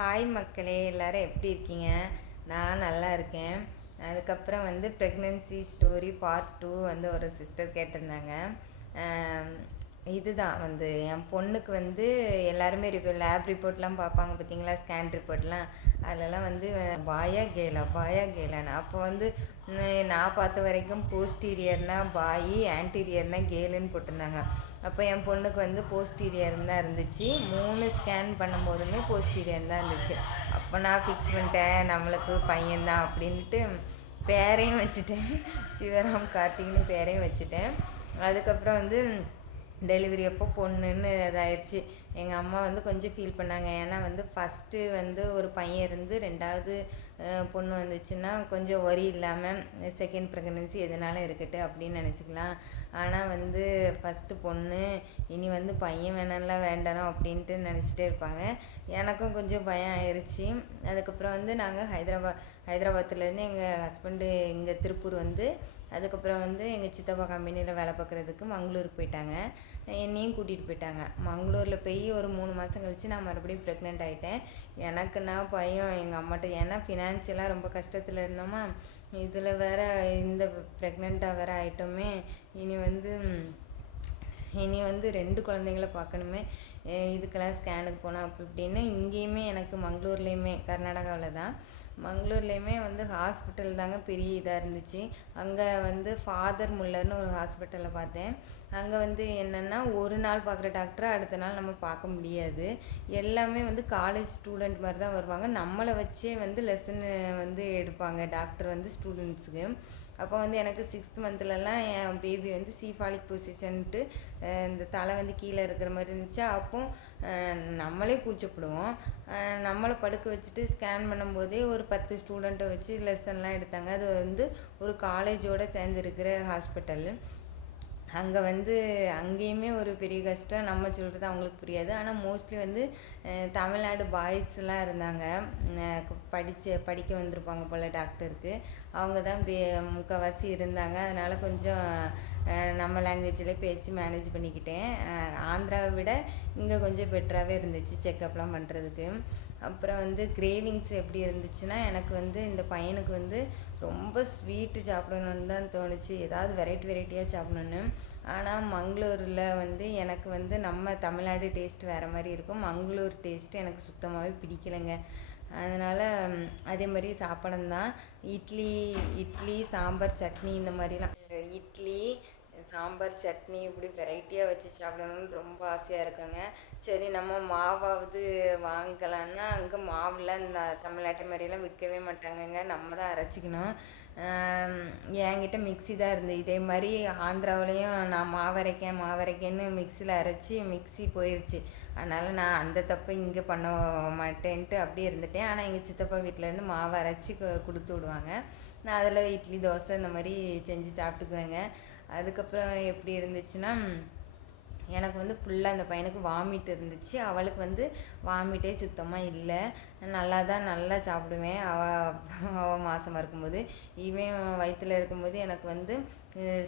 Hi மக்களே, எல்லோரும் எப்படி இருக்கீங்க? நான் நல்லா இருக்கேன். அதுக்கப்புறம் ப்ரெக்னென்சி ஸ்டோரி பார்ட் 2 ஒரு சிஸ்டர் கேட்டிருந்தாங்க. இதுதான் என் பொண்ணுக்கு எல்லாருமே லேப் ரிப்போர்ட்லாம் பார்ப்பாங்க பார்த்தீங்களா, ஸ்கேன் ரிப்போர்ட்லாம். அதிலலாம் பாயா கேலான்னு அப்போ நான் பார்த்த வரைக்கும் போஸ்டீரியர்னா பாய், ஆன்டீரியர்னா கேலுன்னு போட்டிருந்தாங்க. அப்போ என் பொண்ணுக்கு போஸ்டீரியர் தான் இருந்துச்சு. 3 ஸ்கேன் பண்ணும்போதுமே போஸ்டீரியர் தான் இருந்துச்சு. அப்போ நான் ஃபிக்ஸ் பண்ணிட்டேன், நம்மளுக்கு பையன்தான் அப்படின்ட்டு பேரையும் வச்சுட்டேன். சிவராம் கார்த்திக்னு பேரையும் வச்சுட்டேன். அதுக்கப்புறம் டெலிவரி அப்போ பொண்ணுன்னு இதாகிடுச்சு. எங்கள் அம்மா கொஞ்சம் ஃபீல் பண்ணாங்க. ஏன்னா ஃபஸ்ட்டு ஒரு பையன் இருந்து 2வது பொண்ணு வந்துச்சுன்னா கொஞ்சம் ஒரி இல்லாமல் செகண்ட் ப்ரெக்னென்சி எதுனாலும் இருக்கட்டும் அப்படின்னு நினச்சிக்கலாம். ஆனால் ஃபஸ்ட்டு பொண்ணு, இனி பையன் வேணாம்லாம் வேண்டானோ அப்படின்ட்டு நினச்சிட்டே இருப்பாங்க. எனக்கும் கொஞ்சம் பயம் ஆயிடுச்சு. அதுக்கப்புறம் நாங்கள் ஹைதராபாத்துலேருந்து எங்கள் ஹஸ்பண்டு இங்கே திருப்பூர் அதுக்கப்புறம் எங்கள் சித்தப்பா கம்பெனியில் வேலை பார்க்குறதுக்கு மங்களூருக்கு போயிட்டாங்க. என்னையும் கூட்டிகிட்டு போயிட்டாங்க. மங்களூரில் போய் ஒரு 3 மாதம் கழித்து நான் மறுபடியும் ப்ரெக்னென்ட் ஆகிட்டேன். எனக்குன்னா பயம் எங்கள் அம்மாட்ட. ஏன்னா ஃபினான்ஷியலாக ரொம்ப கஷ்டத்தில் இருந்தோமா, இதில் வேறு இந்த ப்ரெக்னெண்ட்டாக வேறு ஆகிட்டோமே. இனி 2 குழந்தைங்கள பார்க்கணுமே, இதுக்கெல்லாம் ஸ்கேனுக்கு போனால் அப்படி இப்படின்னு. இங்கேயுமே எனக்கு மங்களூர்லேயுமே, கர்நாடகாவில் தான், மங்களூர்லேயுமே ஹாஸ்பிட்டல் தாங்க பெரிய இதாக இருந்துச்சு. அங்கே ஃபாதர் முல்லர்னு ஒரு ஹாஸ்பிட்டலில் பார்த்தேன். அங்கே என்னென்னா ஒரு நாள் பார்க்குற டாக்டரை அடுத்த நாள் நம்ம பார்க்க முடியாது. எல்லாமே காலேஜ் ஸ்டூடெண்ட் மாதிரி தான் வருவாங்க. நம்மளை வச்சே லெசன் எடுப்பாங்க டாக்டர் ஸ்டூடெண்ட்ஸுக்கு. அப்போ எனக்கு 6th மந்த்லலாம் என் பேபி சீஃபாலிக் பொசிஷன்ட்டு இந்த தலை கீழே இருக்கிற மாதிரி இருந்துச்சு. அப்போ நம்மளே கூச்சப்படுவோம். நம்மளை படுக்க வச்சுட்டு ஸ்கேன் பண்ணும்போதே ஒரு 10 ஸ்டூடெண்ட்டை வச்சு லெசன்லாம் எடுத்தாங்க. அது ஒரு காலேஜோடு சேர்ந்துருக்கிற ஹாஸ்பிட்டல். அங்கே அங்கேயுமே ஒரு பெரிய கஷ்டம். நம்ம சொல்கிறது அவங்களுக்கு புரியாது. ஆனால் மோஸ்ட்லி தமிழ்நாடு பாய்ஸ்லாம் இருந்தாங்க. படிக்க வந்திருப்பாங்க போல் டாக்டருக்கு. அவங்க தான் முக்கால்வாசி இருந்தாங்க. அதனால் கொஞ்சம் நம்ம லாங்குவேஜில் பேசி மேனேஜ் பண்ணிக்கிட்டேன். ஆந்திராவை விட இங்கே கொஞ்சம் பெட்டராகவே இருந்துச்சு செக்கப்லாம் பண்ணுறதுக்கு. அப்புறம் கிரேவிங்ஸ் எப்படி இருந்துச்சுன்னா, எனக்கு இந்த பையனுக்கு ரொம்ப ஸ்வீட்டு சாப்பிடணுன்னு தான் தோணுச்சு. ஏதாவது வெரைட்டியாக சாப்பிடணுன்னு. ஆனால் மங்களூரில் எனக்கு நம்ம தமிழ்நாடு டேஸ்ட் வேறு மாதிரி இருக்கும். மங்களூர் டேஸ்ட்டு எனக்கு சுத்தமாகவே பிடிக்கலைங்க. அதனால் அதே மாதிரி சாப்பாடும் தான். இட்லி சாம்பார் சட்னி இந்த மாதிரிலாம், இட்லி சாம்பார் சட்னி இப்படி வெரைட்டியாக வச்சு சாப்பிடணுன்னு ரொம்ப ஆசையாக இருக்குங்க. சரி, நம்ம மாவாவது வாங்கலான்னா அங்கே மாவுலாம் இந்த தமிழ்நாட்டு மாதிரிலாம் விற்கவே மாட்டாங்கங்க. நம்ம தான் அரைச்சிக்கணும். என்கிட்ட மிக்ஸி தான் இருந்தது. இதே மாதிரி ஆந்திராவிலையும் நான் மாவரைக்கேன்னு மிக்ஸியில் அரைச்சி மிக்ஸி போயிடுச்சு. அதனால் நான் அந்த தப்பை இங்கே பண்ண மாட்டேன்ட்டு அப்படியே இருந்துட்டேன். ஆனால் எங்கள் சித்தப்பா வீட்டிலேருந்து மாவு அரைச்சி கொடுத்து விடுவாங்க. நான் அதில் இட்லி தோசை இந்த மாதிரி செஞ்சு சாப்பிட்டுக்குவேங்க. அதுக்கப்புறம் எப்படி இருந்துச்சுன்னா, எனக்கு ஃபுல்லாக அந்த பையனுக்கு வாமிட் இருந்துச்சு. அவளுக்கு வாமிட்டே சுத்தமாக இல்லை. நல்லா சாப்பிடுவேன். அவள் மாதமாக இருக்கும்போது, இவன் வயிற்றில் இருக்கும்போது எனக்கு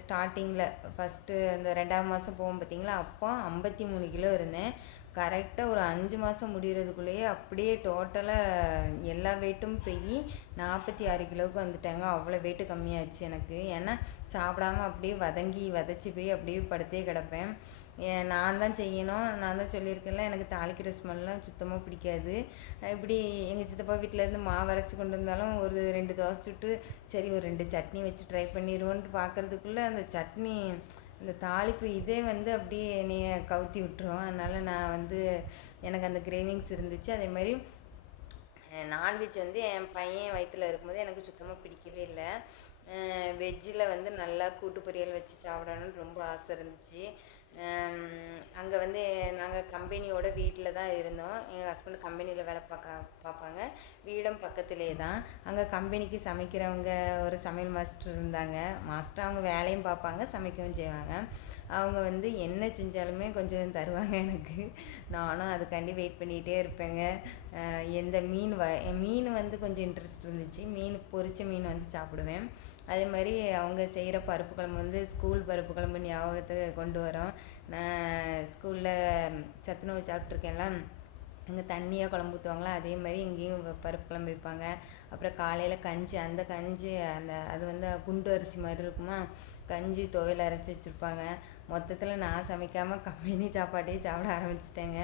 ஸ்டார்டிங்கில் ஃபஸ்ட்டு அந்த 2ஆம் மாதம் போவோம் பார்த்தீங்களா, அப்போ 53 கிலோ இருந்தேன். கரெக்டாக ஒரு 5 மாதம் முடிகிறதுக்குள்ளேயே அப்படியே டோட்டலாக எல்லா வெயிட்டும் போய் 46 கிலோவுக்கு வந்துட்டாங்க. அவ்வளோ வெயிட்டு கம்மியாச்சு எனக்கு. ஏன்னா சாப்பிடாமல் அப்படியே வதச்சி போய் அப்படியே படுத்தே கிடப்பேன். நான் தான் செய்யணும். நான் தான் சொல்லியிருக்கேன்ல, எனக்கு தாளிக்கிற ஸ்மெல்லாம் சுத்தமாக பிடிக்காது. இப்படி எங்கள் சித்தப்பா வீட்டிலேருந்து மாவு அரைச்சி கொண்டு வந்தாலும் ஒரு 2 தோசை சுட்டு சரி ஒரு 2 சட்னி வச்சு ட்ரை பண்ணிடுவோன்ட்டு பார்க்குறதுக்குள்ளே அந்த சட்னி, இந்த தாளிப்பு இதே அப்படியே என்னைய கவுத்தி விட்டுரும். அதனால் நான் எனக்கு அந்த கிரேவிங்ஸ் இருந்துச்சு. அதே மாதிரி நான்வெஜ் என் பையன் வயிற்றில் இருக்கும்போது எனக்கு சுத்தமாக பிடிக்கவே இல்லை. வெஜ்ஜில் நல்லா கூட்டு பொரியல் வச்சு சாப்பிடணுன்னு ரொம்ப ஆசை இருந்துச்சு. அங்கே நாங்கள் கம்பெனியோட வீட்டில் தான் இருந்தோம். எங்கள் ஹஸ்பண்ட் கம்பெனியில் வேலை பார்ப்பாங்க. வீடும் பக்கத்துலேயே தான். அங்கே கம்பெனிக்கு சமைக்கிறவங்க ஒரு சமையல் மாஸ்டர் இருந்தாங்க. அவங்க வேலையும் பார்ப்பாங்க, சமைக்கவும் செய்வாங்க. அவங்க என்ன செஞ்சாலுமே கொஞ்சம் தருவாங்க எனக்கு. நானும் அதுக்காண்டி வெயிட் பண்ணிகிட்டே இருப்பேங்க. எந்த மீன் கொஞ்சம் இன்ட்ரெஸ்ட் இருந்துச்சு. பொரிச்ச மீன் சாப்பிடுவேன். அதே மாதிரி அவங்க செய்கிற பருப்பு குழம்பு ஸ்கூல் பருப்பு குழம்பு ஞாபகத்தை கொண்டு வரோம். நான் ஸ்கூலில் சத்துணவு சாப்பிட்ருக்கேன்ல, அங்கே தண்ணியாக குழம்பு ஊற்றுவாங்களா அதே மாதிரி இங்கேயும் பருப்பு குழம்பு வைப்பாங்க. அப்புறம் காலையில் கஞ்சி, அந்த கஞ்சி அது வந்து குண்டு அரிசி மாதிரி இருக்குமா, கஞ்சி துவையல் அரைச்சி வச்சுருப்பாங்க. மொத்தத்தில் நான் சமைக்காமல் கம்பெனி சாப்பாட்டையே சாப்பிட ஆரம்பிச்சிட்டேங்க.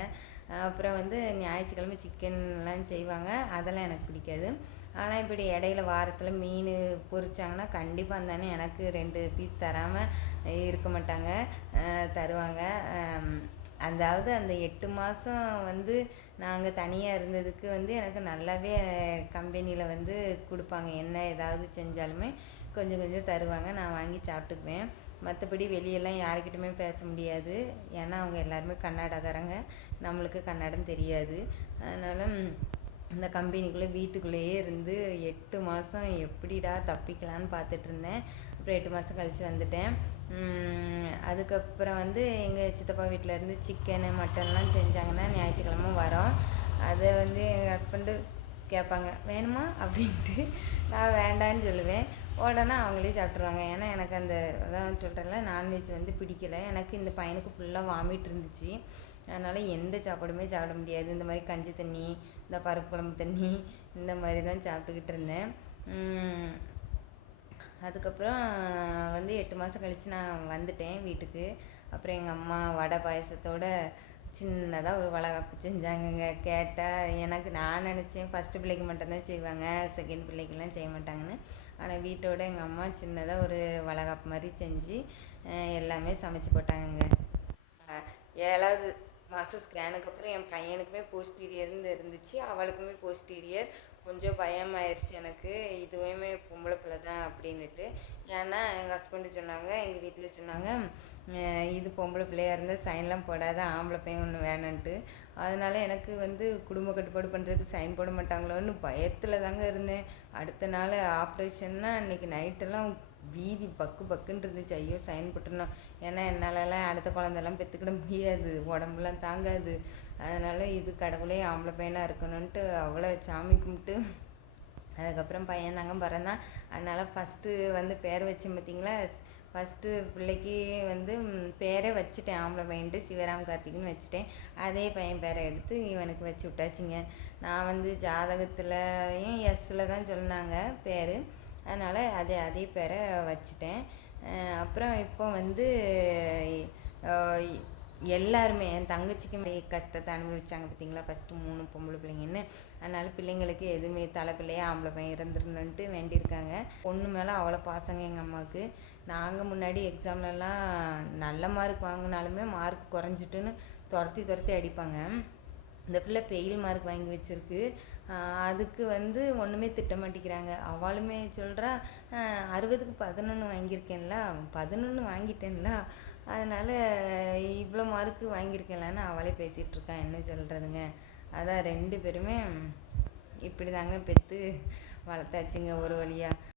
அப்புறம் வந்து ஞாயிற்றுக்கிழமை சிக்கன்லாம் செய்வாங்க, அதெல்லாம் எனக்கு பிடிக்காது. ஆனால் இப்படி இடையில வாரத்தில் மீன் பொரிச்சாங்கன்னா கண்டிப்பாக அந்தானே எனக்கு 2 பீஸ் தராமல் இருக்க மாட்டாங்க, தருவாங்க. அதாவது அந்த 8 மாதம் வந்து நாங்கள் தனியாக இருந்ததுக்கு வந்து எனக்கு நல்லாவே கம்பெனியில் வந்து கொடுப்பாங்க. என்ன ஏதாவது செஞ்சாலுமே கொஞ்சம் கொஞ்சம் தருவாங்க, நான் வாங்கி சாப்பிட்டுக்குவேன். மற்றபடி வெளியெல்லாம் யாருக்கிட்டுமே பேச முடியாது, ஏன்னா அவங்க எல்லாருமே கன்னடக்காரங்க, நம்மளுக்கு கன்னடம் தெரியாது. அதனால் அந்த கம்பெனிக்குள்ளே வீட்டுக்குள்ளேயே இருந்து 8 மாதம் எப்படிடா தப்பிக்கலான்னு பார்த்துட்டு இருந்தேன். அப்புறம் 8 மாதம் கழித்து வந்துட்டேன். அதுக்கப்புறம் வந்து எங்கள் சித்தப்பா வீட்டிலேருந்து சிக்கனு மட்டன்லாம் செஞ்சாங்கன்னா ஞாயிற்றுக்கிழமை வரோம். அதை வந்து எங்கள் ஹஸ்பண்டு கேட்பாங்க, வேணுமா அப்படின்ட்டு. நான் வேண்டான்னு சொல்லுவேன். உடனே அவங்களே சாப்பிட்ருவாங்க. ஏன்னா எனக்கு அந்த அதான் சொல்கிறேன்ல, நான்வெஜ் வந்து பிடிக்கல. எனக்கு இந்த பையனுக்கு ஃபுல்லாக வாமிட் இருந்துச்சு. அதனால் எந்த சாப்பாடுமே சாப்பிட முடியாது. இந்த மாதிரி கஞ்சி தண்ணி, இந்த பருப்பு குழம்பு தண்ணி, இந்த மாதிரி தான் சாப்பிட்டுக்கிட்டு இருந்தேன். அதுக்கப்புறம் வந்து 8 மாதம் கழித்து நான் வந்துட்டேன் வீட்டுக்கு. அப்புறம் எங்கள் அம்மா வடை பாயசத்தோட சின்னதாக ஒரு வளைகாப்பு செஞ்சாங்கங்க. கேட்டால் எனக்கு நான் நினச்சேன் ஃபஸ்ட்டு பிள்ளைக்கு மட்டும்தான் செய்வாங்க, செகண்ட் பிள்ளைக்கெல்லாம் செய்ய மாட்டாங்கன்னு. ஆனால் வீட்டோட எங்கள் அம்மா சின்னதாக ஒரு வளைகாப்பு மாதிரி செஞ்சு எல்லாமே சமைச்சு போட்டாங்கங்க. 7வது மாதம் ஸ்கேனுக்கு அப்புறம் என் பையனுக்குமே போஸ்டீரியர்னு இருந்துச்சு, அவளுக்குமே போஸ்டீரியர். கொஞ்சம் பயமாயிருச்சு எனக்கு, இதுவுமே பொம்பளை பிள்ளை தான் அப்படின்னுட்டு. ஏன்னா எங்கள் ஹஸ்பண்டு சொன்னாங்க, எங்கள் வீட்டில் சொன்னாங்க, இது பொம்பளை பிள்ளையாக இருந்தால் சைன்லாம் போடாத, ஆம்பளை பையன் ஒன்று வேணுன்ட்டு. அதனால் எனக்கு வந்து குடும்ப கட்டுப்பாடு பண்ணுறதுக்கு சைன் போட மாட்டாங்களோன்னு பயத்தில் தாங்க இருந்தேன். அடுத்த நாள் ஆப்ரேஷன்னா அன்றைக்கி நைட்டெல்லாம் வீதி பக்கு பக்குன்னு இருந்துச்சு. ஐயோ சைன் போட்டுருந்தோம், ஏன்னா என்னாலலாம் அடுத்த குழந்தெல்லாம் பெற்றுக்கிட முடியாது, உடம்புலாம் தாங்காது. அதனால் இது கடவுளே ஆம்பளை பையனாக இருக்கணுன்ட்டு அவ்வளோ சாமி கும்பிட்டு அதுக்கப்புறம் பையன் தாங்க பிறந்தான். அதனால் ஃபஸ்ட்டு வந்து பேர் வச்சேன் பார்த்திங்களா, ஃபஸ்ட்டு பிள்ளைக்கு வந்து பேரே வச்சுட்டேன், ஆம்பளை பையன்ட்டு சிவராம் கார்த்திக்னு வச்சுட்டேன். அதே பையன் பேரை எடுத்து இவனுக்கு வச்சு விட்டாச்சுங்க. நான் வந்து ஜாதகத்துலையும் எஸ்ஸில் தான் சொன்னாங்க பேர், அதனால் அதே பேரை வச்சுட்டேன். அப்புறம் இப்போ வந்து எல்லாருமே என் தங்கச்சிக்கும் கஷ்டத்தை அனுபவிச்சாங்க பார்த்திங்களா, ஃபஸ்ட்டு 3 பொம்பளை பிள்ளைங்கன்னு. அதனால் பிள்ளைங்களுக்கு எதுவுமே தலை பிள்ளையே ஆம்பளை பையன் இருந்துருணுன்ட்டு வேண்டியிருக்காங்க. பொண்ணு மேலே அவ்வளோ பாசங்க எங்கள் அம்மாவுக்கு. நாங்கள் முன்னாடி எக்ஸாம்லலாம் நல்ல மார்க் வாங்கினாலுமே மார்க் குறைஞ்சிட்டுன்னு துரத்தி அடிப்பாங்க. இந்த பிள்ளை ஃபெயில் மார்க் வாங்கி வச்சுருக்கு, அதுக்கு வந்து ஒன்றுமே திட்ட மாட்டேங்கிறாங்க. அவளுமே சொல்கிறா, 60க்கு 11 வாங்கியிருக்கேன்ல, 11 வாங்கிட்டேன்ல, அதனால் இவ்வளோ மார்க்கு வாங்கியிருக்கேன்லான்னு அவளே பேசிகிட்ருக்கா. என்ன சொல்கிறதுங்க. அதான் 2 பேருமே இப்படி தாங்க பெற்று வளர்த்தாச்சுங்க ஒரு வழியாக.